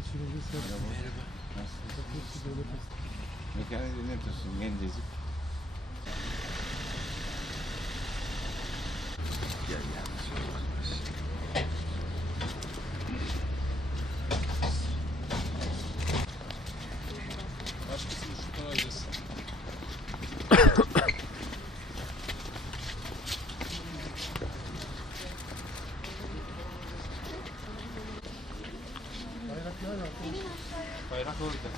Merhaba. Nasılsın? Mekanı dinletiyorsun gencecik. Gel gel. Bayrak orada.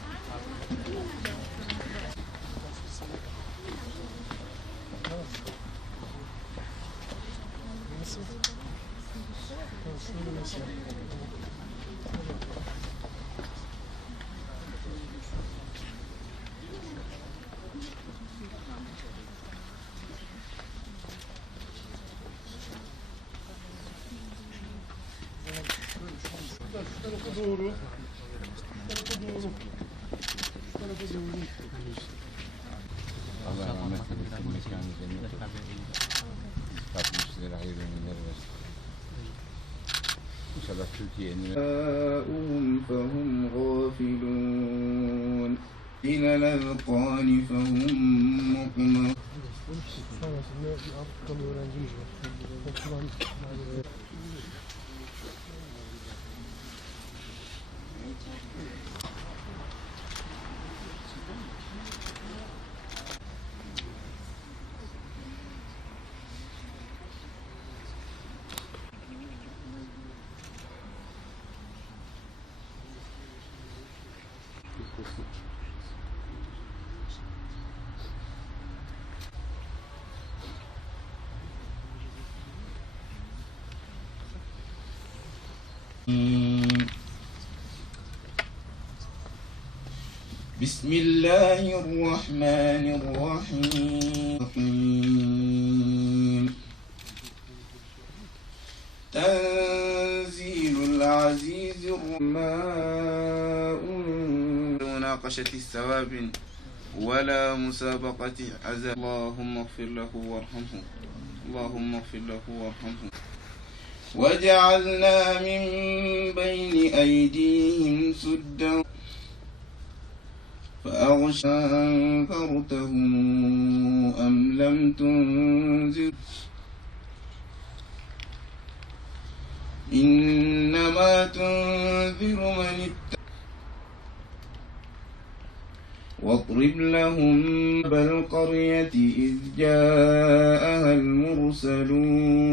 doğru. Tarafa doğru. Tarafa doğru. جاءوهم فهم غافلون. إلى الأذقان فهم مقمرون. بسم الله الرحمن الرحيم. تنزيل العزيز الرحمن مناقشة الثواب ولا مسابقة عذاب. اللهم اغفر له وارحمه. اللهم اغفر له وارحمه. وجعلنا من بين أيديهم سدا. فأغشى أنذرتهم أم لم تنذر؟ إنما تنذر من اتقى واضرب لهم بالقرية إذ جاءها المرسلون.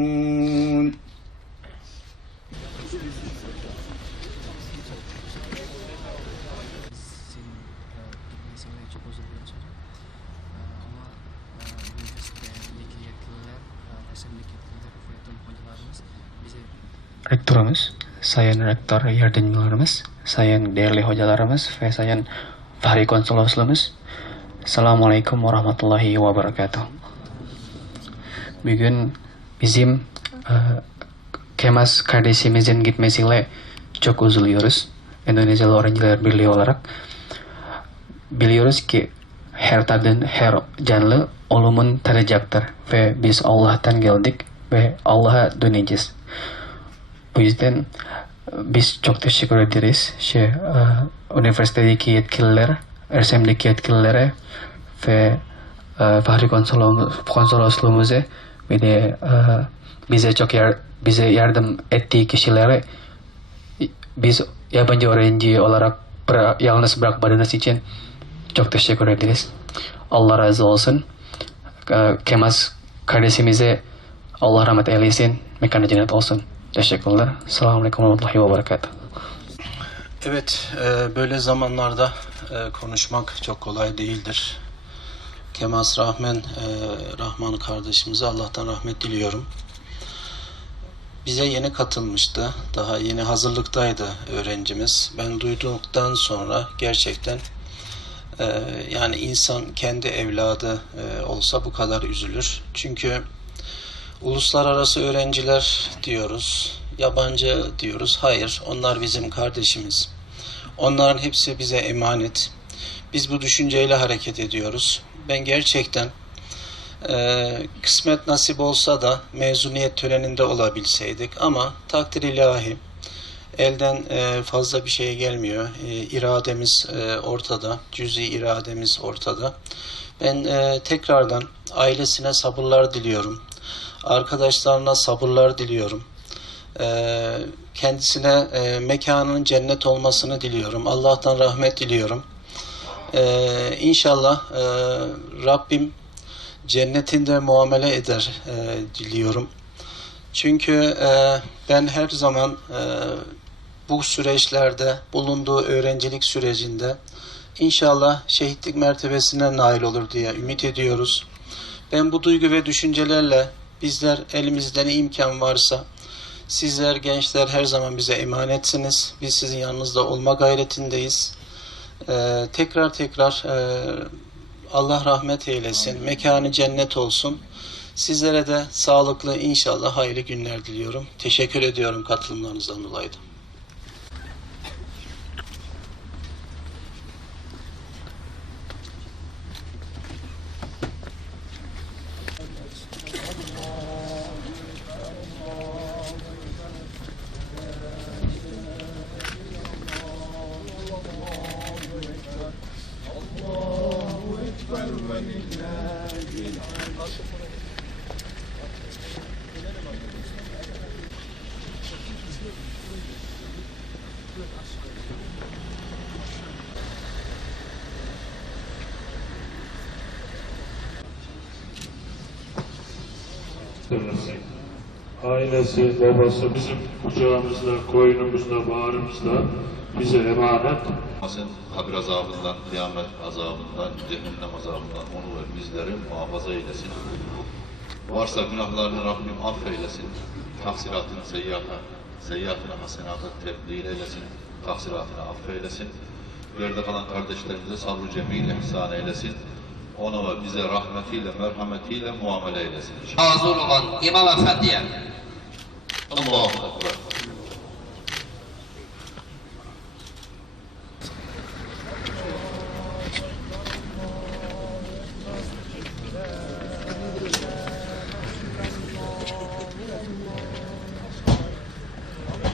Çok özür e, üniversitedeki yetkililer, resimlik yetkililer ve hocalarımız bize Rektörümüz, sayın rektör yardımcılarımız. Assalamualaikum warahmatullahi wabarakatuh. Bugün bizim e, Kemas kardeşimizin gitmesiyle çok üzülüyoruz. Endonezyalı Öğrenciler Birliği olarak. Biliyoruz ki her kadın, her canlı olumun tadacaktır. Ve biz Allah'tan geldik ve Allah'a döneceğiz. Bu yüzden e, biz çok teşekkür ederiz şey, e, üniversitedeki yetkililer, RSM'deki yetkililere ve e, Fahri Konsolosluğumuza ve de bize çok yar, bize yardım ettiği kişilere biz yabancı öğrenci olarak bıra- yalnız bırakmadığınız için çok teşekkür ederiz. Allah razı olsun. E, Kemas kardeşimize Allah rahmet eylesin. Mekanı cennet olsun. Teşekkürler. Selamun Aleyküm ve Berekatuhu. Evet, e, böyle zamanlarda e, konuşmak çok kolay değildir. Kemas Rahmen, e, Rahman kardeşimize Allah'tan rahmet diliyorum. Bize yeni katılmıştı. Daha yeni hazırlıktaydı öğrencimiz. Ben duyduktan sonra gerçekten yani insan kendi evladı e, olsa bu kadar üzülür. Çünkü uluslararası öğrenciler diyoruz, yabancı diyoruz. Hayır, onlar bizim kardeşimiz. Onların hepsi bize emanet. Biz bu düşünceyle hareket ediyoruz. Ben gerçekten e, kısmet nasip olsa da mezuniyet töreninde olabilseydik ama takdir ilahi elden e, fazla bir şey gelmiyor. E, irademiz e, ortada, cüzi irademiz ortada. Ben tekrardan ailesine sabırlar diliyorum. Arkadaşlarına sabırlar diliyorum. Kendisine mekanının cennet olmasını diliyorum. Allah'tan rahmet diliyorum. İnşallah Rabbim cennetinde muamele eder diliyorum. Çünkü e, ben her zaman e, bu süreçlerde bulunduğu öğrencilik sürecinde inşallah şehitlik mertebesine nail olur diye ümit ediyoruz. Ben bu duygu ve düşüncelerle bizler elimizde ne imkan varsa sizler gençler her zaman bize emanetsiniz. Biz sizin yanınızda olma gayretindeyiz. E, tekrar tekrar e, Allah rahmet eylesin. Mekanı cennet olsun. Sizlere de sağlıklı inşallah hayırlı günler diliyorum. Teşekkür ediyorum katılımlarınızdan dolayı. da. Kırmızı. Ailesi, babası bizim kucağımızda, koynumuzda, bağrımızda bize emanet. Kabir azabından, kıyamet azabından, cehennem azabından onu ve bizleri muhafaza eylesin. Varsa günahlarını Rabbim affeylesin. Taksiratını seyyata, seyyatını hasenata tebdil eylesin. Taksiratını affeylesin. Yerde kalan kardeşlerimize sabrı cemil ihsan eylesin. Ona ve bize rahmetiyle, merhametiyle muamele eylesin. Hazır olan İmam Efendi'ye Allahu Ekber.